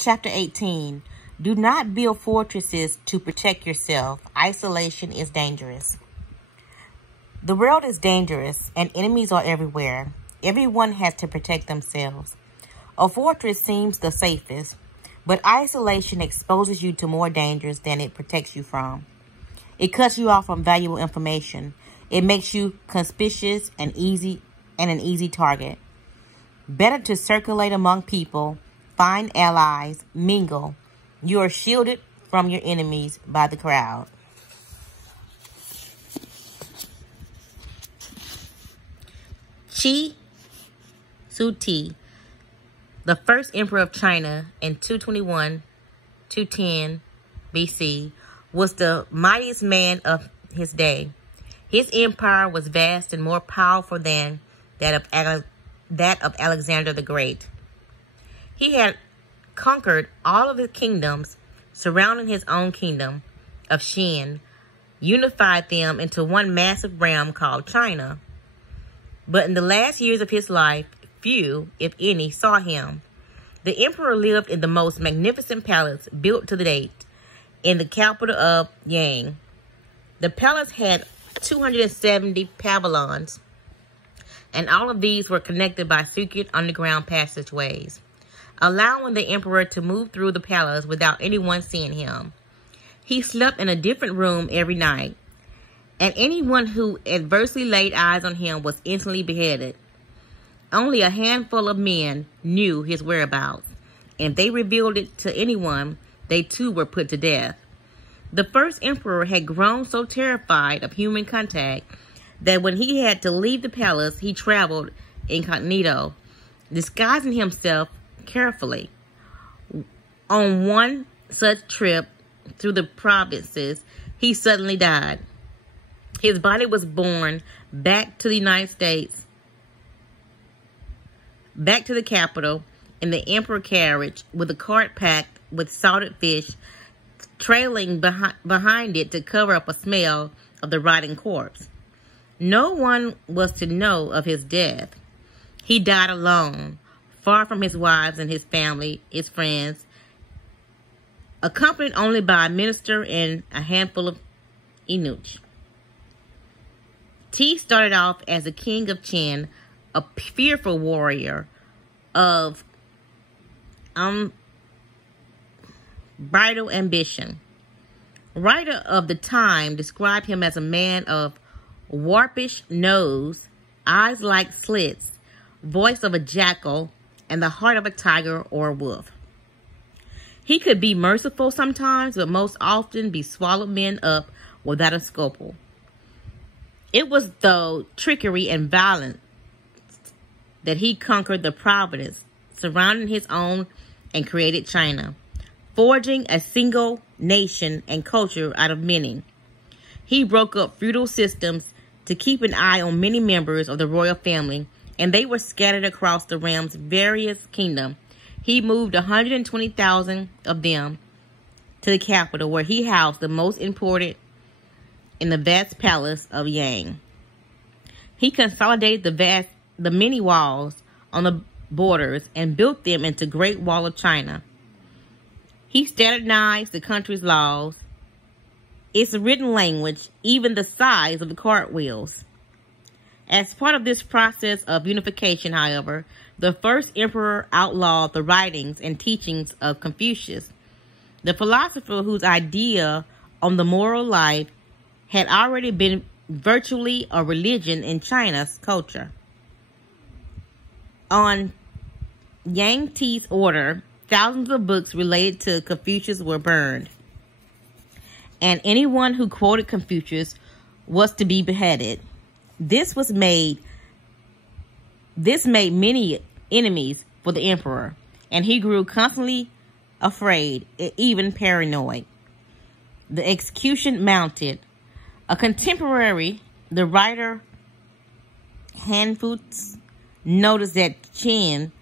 Chapter 18. Do not build fortresses to protect yourself. Isolation is dangerous. The world is dangerous, and enemies are everywhere. Everyone has to protect themselves. A fortress seems the safest, but isolation exposes you to more dangers than it protects you from. It cuts you off from valuable information. It makes you conspicuous and an easy target. Better to circulate among people, find allies, mingle. You are shielded from your enemies by the crowd. Qi Shi, the first emperor of China in 210 BC, was the mightiest man of his day. His empire was vast and more powerful than that of Alexander the Great. He had conquered all of the kingdoms surrounding his own kingdom of Xin, unified them into one massive realm called China. But in the last years of his life, few, if any, saw him. The emperor lived in the most magnificent palace built to date in the capital of Yang. The palace had 270 pavilions, and all of these were connected by secret underground passageways, allowing the emperor to move through the palace without anyone seeing him. He slept in a different room every night, and anyone who adversely laid eyes on him was instantly beheaded. Only a handful of men knew his whereabouts, and if they revealed it to anyone, they too were put to death. The first emperor had grown so terrified of human contact that when he had to leave the palace, he traveled incognito, disguising himself carefully. On one such trip through the provinces, he suddenly died. His body was borne back to the United States, back to the capital, in the emperor carriage with a cart packed with salted fish, trailing behind it to cover up a smell of the rotting corpse. No one was to know of his death. He died alone, far from his wives and his family, his friends, accompanied only by a minister and a handful of eunuchs. Qi started off as a king of Qin, a fearful warrior of bridal ambition. Writer of the time described him as a man of warpish nose, eyes like slits, voice of a jackal, and the heart of a tiger or a wolf. He could be merciful sometimes, but most often be swallowed men up without a scruple. It was through trickery and violence that he conquered the province surrounding his own and created China, forging a single nation and culture out of many. He broke up feudal systems to keep an eye on many members of the royal family, and they were scattered across the realm's various kingdoms. He moved 120,000 of them to the capital, where he housed the most important in the vast palace of Yang. He consolidated the many walls on the borders and built them into Great Wall of China. He standardized the country's laws, its written language, even the size of the cartwheels. As part of this process of unification, however, the first emperor outlawed the writings and teachings of Confucius, the philosopher whose idea on the moral life had already been virtually a religion in China's culture. On Yang Ti's order, thousands of books related to Confucius were burned, and anyone who quoted Confucius was to be beheaded. This made many enemies for the emperor, and he grew constantly afraid, even paranoid. The execution mounted. A contemporary, the writer Han Fuzi, noticed that Qin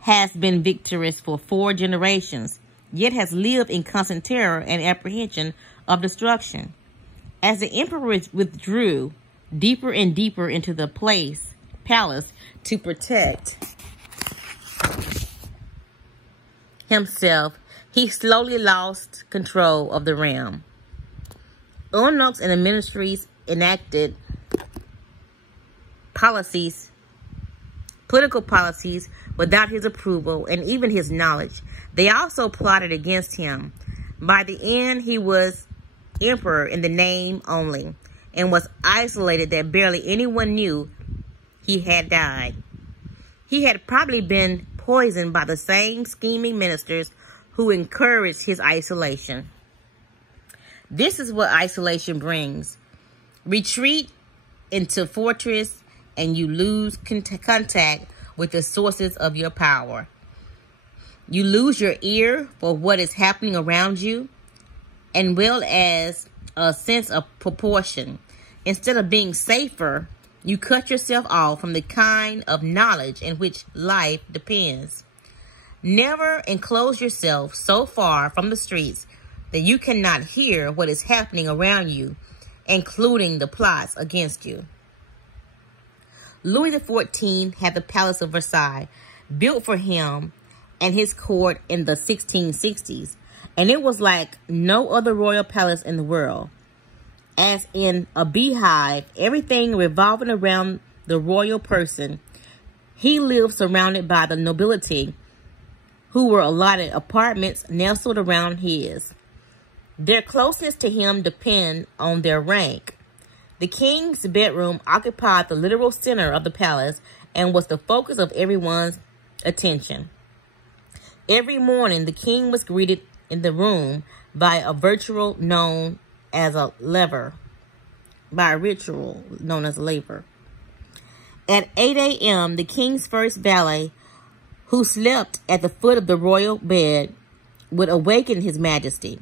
has been victorious for 4 generations, yet has lived in constant terror and apprehension of destruction. As the emperor withdrew deeper and deeper into the palace to protect himself, he slowly lost control of the realm. Eunuchs and the ministries enacted political policies without his approval and even his knowledge. They also plotted against him. By the end, he was emperor in the name only and was isolated that barely anyone knew he had died. He had probably been poisoned by the same scheming ministers who encouraged his isolation. This is what isolation brings. Retreat into fortress and you lose contact with the sources of your power. You lose your ear for what is happening around you, and well as a sense of proportion. Instead of being safer, you cut yourself off from the kind of knowledge in which life depends. Never enclose yourself so far from the streets that you cannot hear what is happening around you, including the plots against you. Louis XIV had the Palace of Versailles built for him and his court in the 1660s, and it was like no other royal palace in the world. As in a beehive, everything revolving around the royal person, he lived surrounded by the nobility who were allotted apartments nestled around his. Their closeness to him depend on their rank. The king's bedroom occupied the literal center of the palace and was the focus of everyone's attention. Every morning, the king was greeted in the room by a ritual known as a laver. At 8 a.m., the king's first valet, who slept at the foot of the royal bed, would awaken his majesty.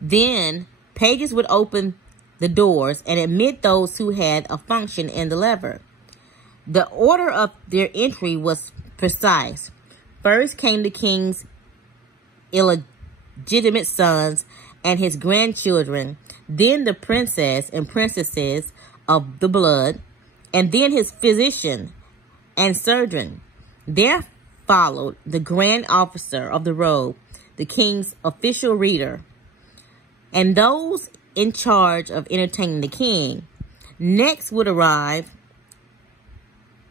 Then, pages would open the doors and admit those who had a function in the laver. The order of their entry was precise. First came the king's illegitimate sons and his grandchildren, then the princess and princesses of the blood, and then his physician and surgeon. There followed the grand officer of the robe, the king's official reader, and those in charge of entertaining the king. Next would arrive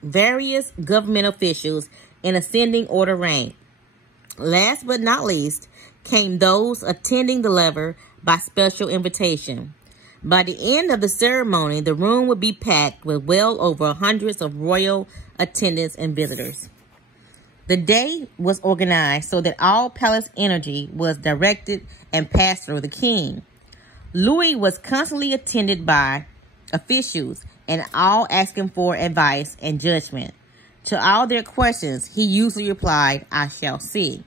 various government officials in ascending order rank. Last but not least came those attending the laver by special invitation. By the end of the ceremony, the room would be packed with well over hundreds of royal attendants and visitors. The day was organized so that all palace energy was directed and passed through the king. Louis was constantly attended by officials and all asking for advice and judgment. To all their questions, he usually replied, "I shall see."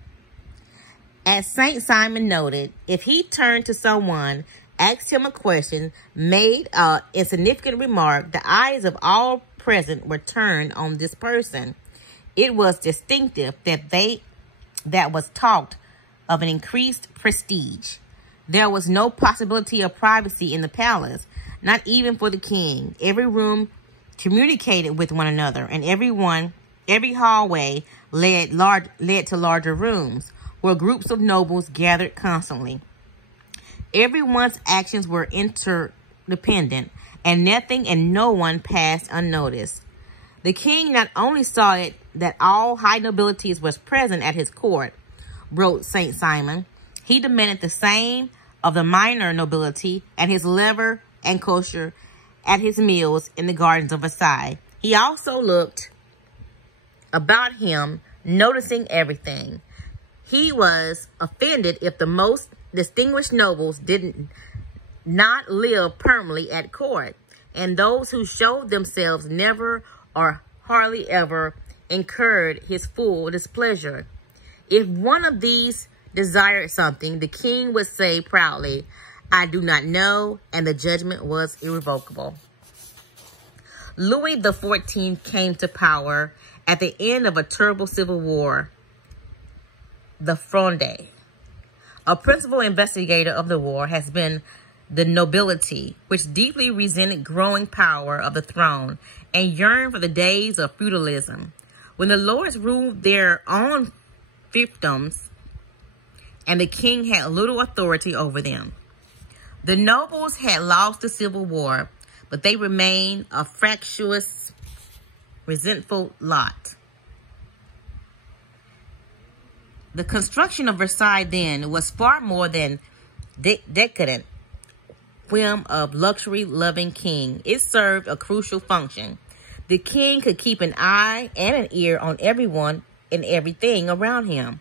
As Saint Simon noted, if he turned to someone, asked him a question, made an insignificant remark, the eyes of all present were turned on this person. It was distinctive that was talked of an increased prestige. There was no possibility of privacy in the palace, not even for the king. Every room communicated with one another, and every hallway led to larger rooms where groups of nobles gathered constantly. Everyone's actions were interdependent, and nothing and no one passed unnoticed. The king not only saw it that all high nobilities was present at his court, wrote Saint Simon, he demanded the same of the minor nobility and his laver and kosher at his meals in the gardens of Versailles. He also looked about him, noticing everything. He was offended if the most distinguished nobles did not live permanently at court, and those who showed themselves never or hardly ever incurred his full displeasure. If one of these desired something, the king would say proudly, "I do not know," and the judgment was irrevocable. Louis XIV came to power at the end of a terrible civil war, the Fronde. A principal investigator of the war has been the nobility, which deeply resented growing power of the throne and yearned for the days of feudalism, when the lords ruled their own fiefdoms and the king had little authority over them. The nobles had lost the civil war, but they remained a fractious, resentful lot. The construction of Versailles then was far more than decadent whim of luxury-loving king. It served a crucial function. The king could keep an eye and an ear on everyone and everything around him.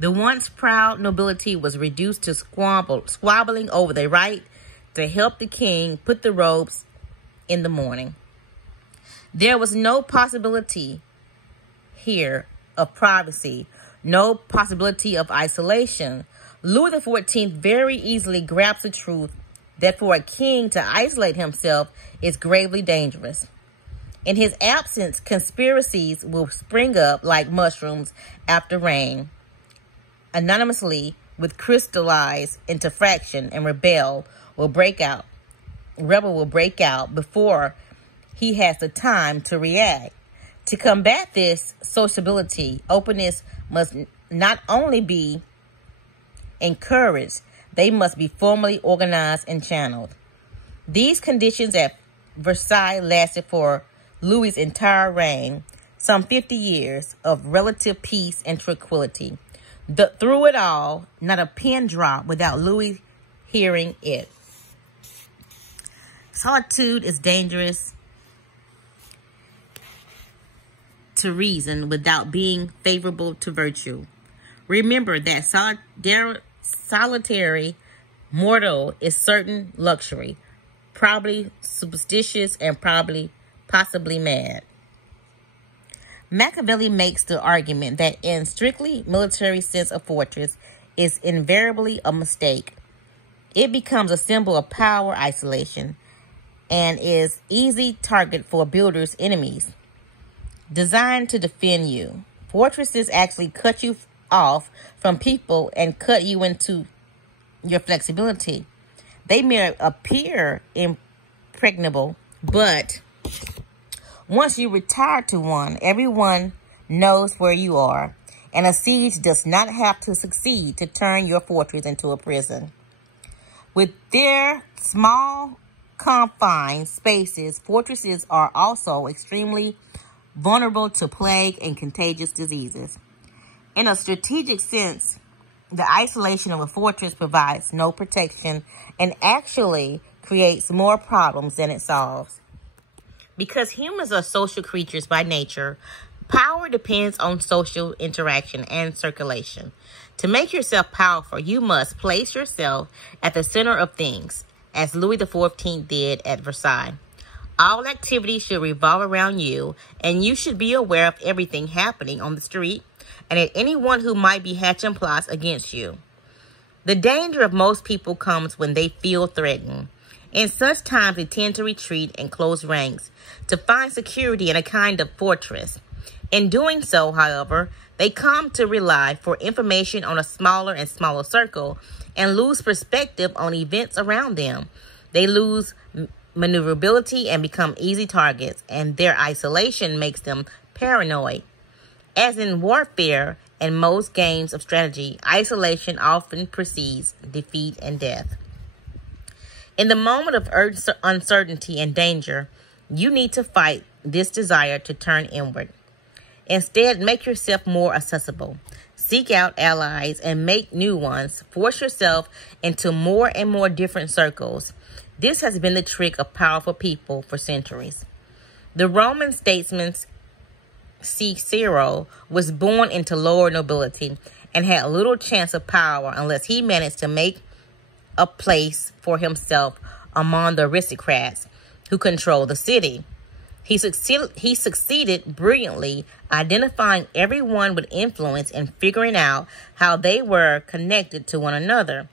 The once proud nobility was reduced to squabbling over the right to help the king put the robes in the morning. There was no possibility here of privacy, no possibility of isolation. Louis XIV very easily grasps the truth that for a king to isolate himself is gravely dangerous. In his absence, conspiracies will spring up like mushrooms after rain, anonymously with crystallize into fraction, and rebel will break out before he has the time to react. To combat this sociability, openness must not only be encouraged, they must be formally organized and channeled. These conditions at Versailles lasted for Louis's entire reign, some 50 years of relative peace and tranquility. Through it all, not a pin dropped without Louis hearing it. Solitude is dangerous to reason without being favorable to virtue. Remember that solitary mortal is certain luxury, probably superstitious and possibly mad. Machiavelli makes the argument that in strictly military sense a fortress is invariably a mistake. It becomes a symbol of power isolation and is easy target for builders' enemies. Designed to defend you, fortresses actually cut you off from people and cut you into your flexibility. They may appear impregnable, but once you retire to one, everyone knows where you are, and a siege does not have to succeed to turn your fortress into a prison. With their small confined spaces, fortresses are also extremely vulnerable to plague and contagious diseases. In a strategic sense, the isolation of a fortress provides no protection and actually creates more problems than it solves. Because humans are social creatures by nature, power depends on social interaction and circulation. To make yourself powerful, you must place yourself at the center of things, as Louis XIV did at Versailles. All activity should revolve around you, and you should be aware of everything happening on the street and at anyone who might be hatching plots against you. The danger of most people comes when they feel threatened. In such times, they tend to retreat and close ranks to find security in a kind of fortress. In doing so, however, they come to rely for information on a smaller and smaller circle and lose perspective on events around them. They lose maneuverability and become easy targets, and their isolation makes them paranoid. As in warfare and most games of strategy, isolation often precedes defeat and death. In the moment of uncertainty and danger, you need to fight this desire to turn inward. Instead, make yourself more accessible. Seek out allies and make new ones. Force yourself into more and more different circles. This has been the trick of powerful people for centuries. The Roman statesman Cicero was born into lower nobility and had little chance of power unless he managed to make a place for himself among the aristocrats who controlled the city. He succeeded brilliantly identifying everyone with influence and figuring out how they were connected to one another.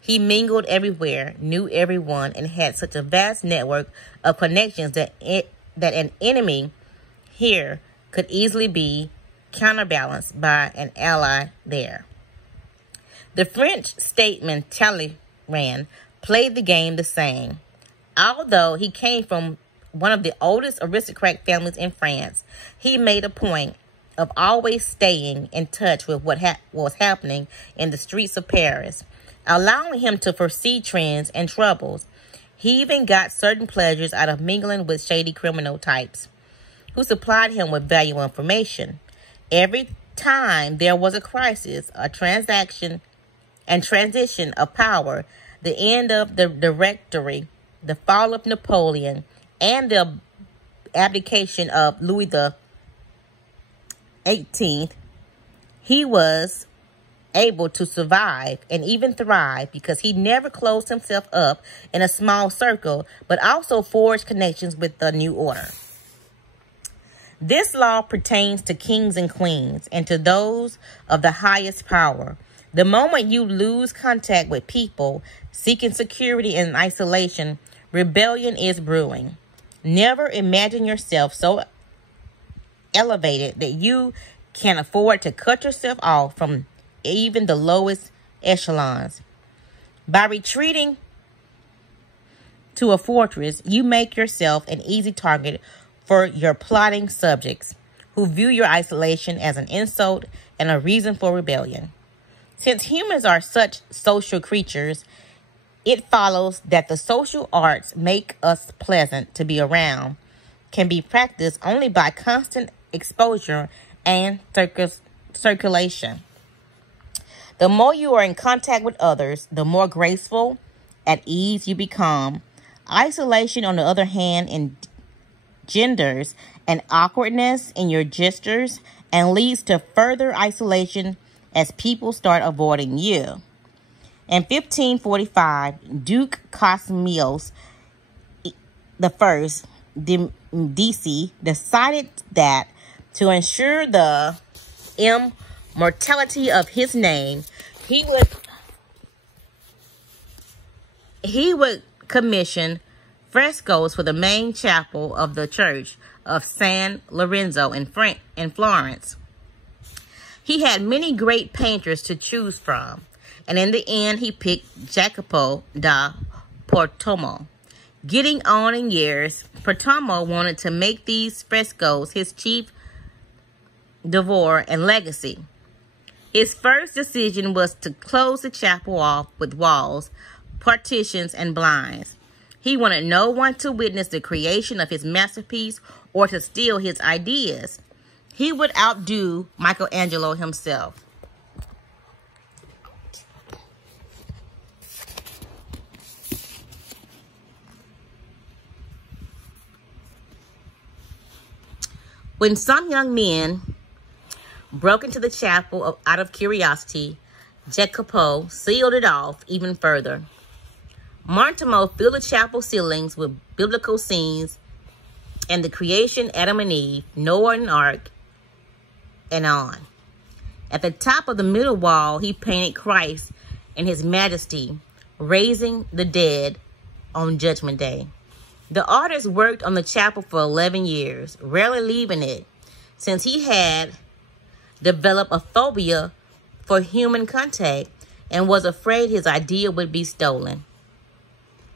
He mingled everywhere, knew everyone, and had such a vast network of connections that an enemy here could easily be counterbalanced by an ally there. The French statesman Talleyrand played the game the same. Although he came from one of the oldest aristocratic families in France, he made a point of always staying in touch with what was happening in the streets of Paris, allowing him to foresee trends and troubles. He even got certain pleasures out of mingling with shady criminal types who supplied him with valuable information. Every time there was a crisis, a transition of power, the end of the Directory, the fall of Napoleon, and the abdication of Louis the 18th, he was able to survive and even thrive because he never closed himself up in a small circle, but also forged connections with the new order. This law pertains to kings and queens and to those of the highest power. The moment you lose contact with people seeking security and isolation, rebellion is brewing. Never imagine yourself so elevated that you can afford to cut yourself off from even the lowest echelons. By retreating to a fortress, you make yourself an easy target for your plotting subjects, who view your isolation as an insult and a reason for rebellion. Since humans are such social creatures, it follows that the social arts make us pleasant to be around can be practiced only by constant exposure and circulation. The more you are in contact with others, the more graceful, at ease you become. Isolation, on the other hand, engenders an awkwardness in your gestures and leads to further isolation as people start avoiding you. In 1545, Duke Cosmos I de Medici decided that to ensure the immortality of his name, he would commission frescoes for the main chapel of the church of San Lorenzo in Florence. He had many great painters to choose from, and in the end he picked Jacopo da Portomo. Getting on in years, Portomo wanted to make these frescoes his chief devoir and legacy. His first decision was to close the chapel off with walls, partitions, and blinds. He wanted no one to witness the creation of his masterpiece or to steal his ideas. He would outdo Michelangelo himself. When some young men broke into the chapel out of curiosity, Jacopo sealed it off even further. Martimo filled the chapel ceilings with biblical scenes and the creation, Adam and Eve, Noah and Ark, and on. At the top of the middle wall, he painted Christ in his majesty, raising the dead on Judgment Day. The artist worked on the chapel for 11 years, rarely leaving it, since he had developed a phobia for human contact and was afraid his idea would be stolen.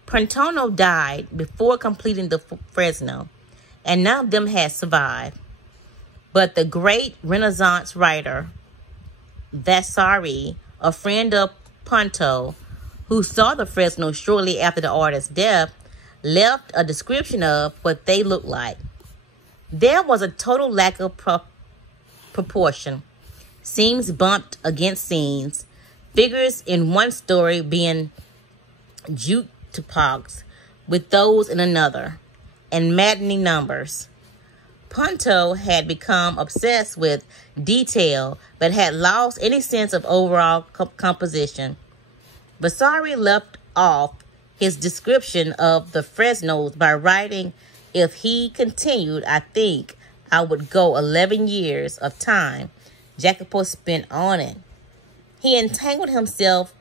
Portomo died before completing the Fresno, and none of them had survived. But the great Renaissance writer Vasari, a friend of Ponto, who saw the Fresno shortly after the artist's death, left a description of what they looked like. There was a total lack of proportion. Scenes bumped against scenes, figures in one story being juxtaposed with those in another, and maddening numbers. Ponto had become obsessed with detail, but had lost any sense of overall composition. Vasari left off his description of the Fresnos by writing, "If he continued, I think I would go 11 years of time Jacopo spent on it." He entangled himself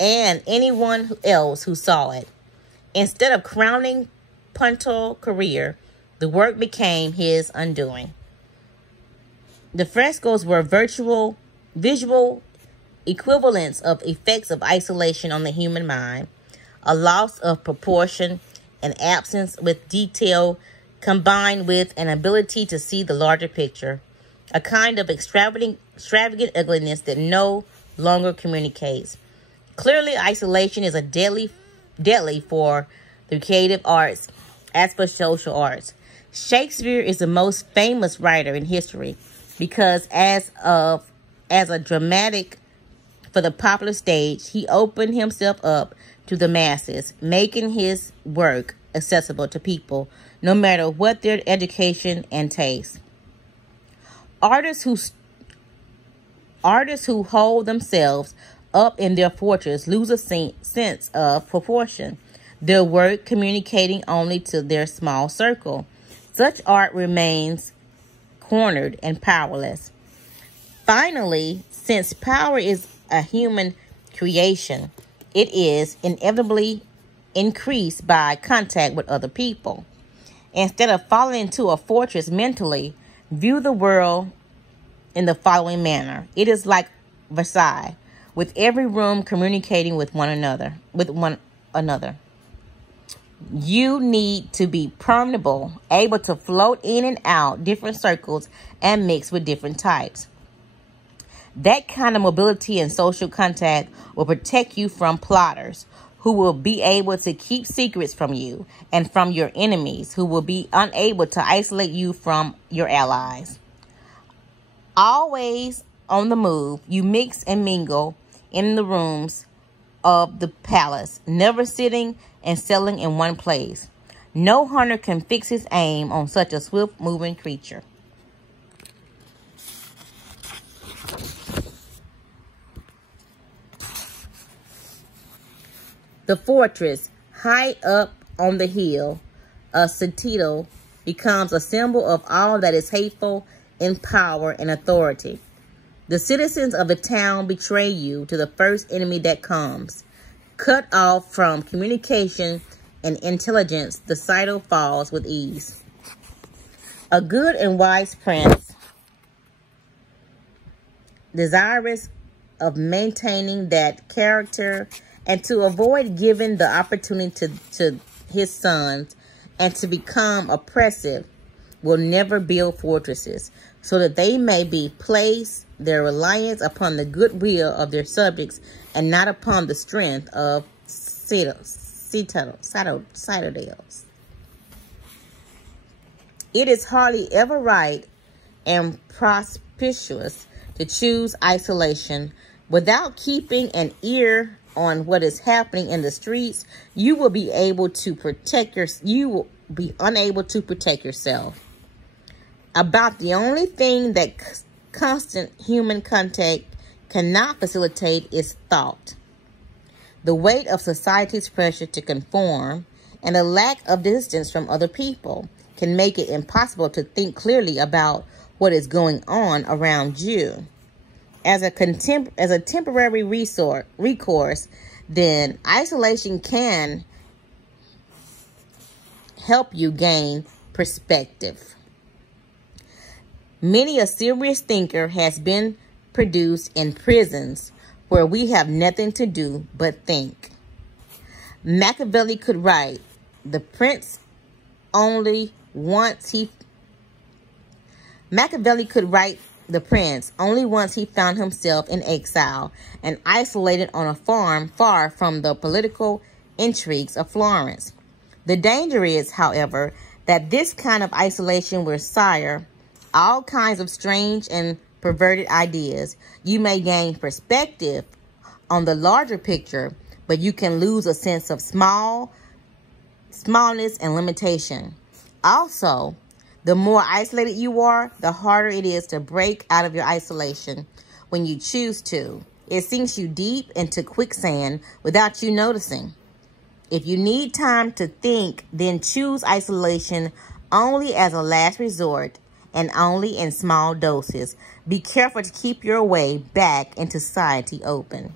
and anyone else who saw it. Instead of crowning Ponto's career, the work became his undoing. The frescoes were visual equivalents of effects of isolation on the human mind, a loss of proportion, an absence with detail combined with an ability to see the larger picture, a kind of extravagant ugliness that no longer communicates. Clearly, isolation is a deadly for the creative arts as for social arts. Shakespeare is the most famous writer in history because as a dramatic for the popular stage, he opened himself up to the masses, making his work accessible to people, no matter what their education and taste. Artists who hold themselves up in their fortress lose a sense of proportion, their work communicating only to their small circle. Such art remains cornered and powerless. Finally, since power is a human creation, it is inevitably increased by contact with other people. Instead of falling into a fortress mentally, view the world in the following manner. It is like Versailles, with every room communicating with one another. You need to be permeable, able to float in and out different circles and mix with different types. That kind of mobility and social contact will protect you from plotters who will be able to keep secrets from you, and from your enemies who will be unable to isolate you from your allies. Always on the move, you mix and mingle in the rooms of the palace, never sitting and settling in one place. No hunter can fix his aim on such a swift-moving creature. The fortress, high up on the hill of Citadel, becomes a symbol of all that is hateful in power and authority. The citizens of the town betray you to the first enemy that comes. Cut off from communication and intelligence, the Citadel falls with ease. A good and wise prince, desirous of maintaining that character and to avoid giving the opportunity to his sons and to become oppressive, will never build fortresses, so that they may be placed their reliance upon the goodwill of their subjects and not upon the strength of citadels. It is hardly ever right and propitious to choose isolation. Without keeping an ear on what is happening in the streets, you will be unable to protect yourself. About the only thing that constant human contact cannot facilitate is thought. The weight of society's pressure to conform and a lack of distance from other people can make it impossible to think clearly about what is going on around you. As a temporary recourse, then isolation can help you gain perspective. Many a serious thinker has been produced in prisons where we have nothing to do but think. Machiavelli could write, the prince only once he found himself in exile and isolated on a farm far from the political intrigues of Florence. The danger is, however, that this kind of isolation will sire all kinds of strange and perverted ideas. You may gain perspective on the larger picture, but you can lose a sense of smallness and limitation. Also, the more isolated you are, the harder it is to break out of your isolation when you choose to. It sinks you deep into quicksand without you noticing. If you need time to think, then choose isolation only as a last resort and only in small doses. Be careful to keep your way back into society open.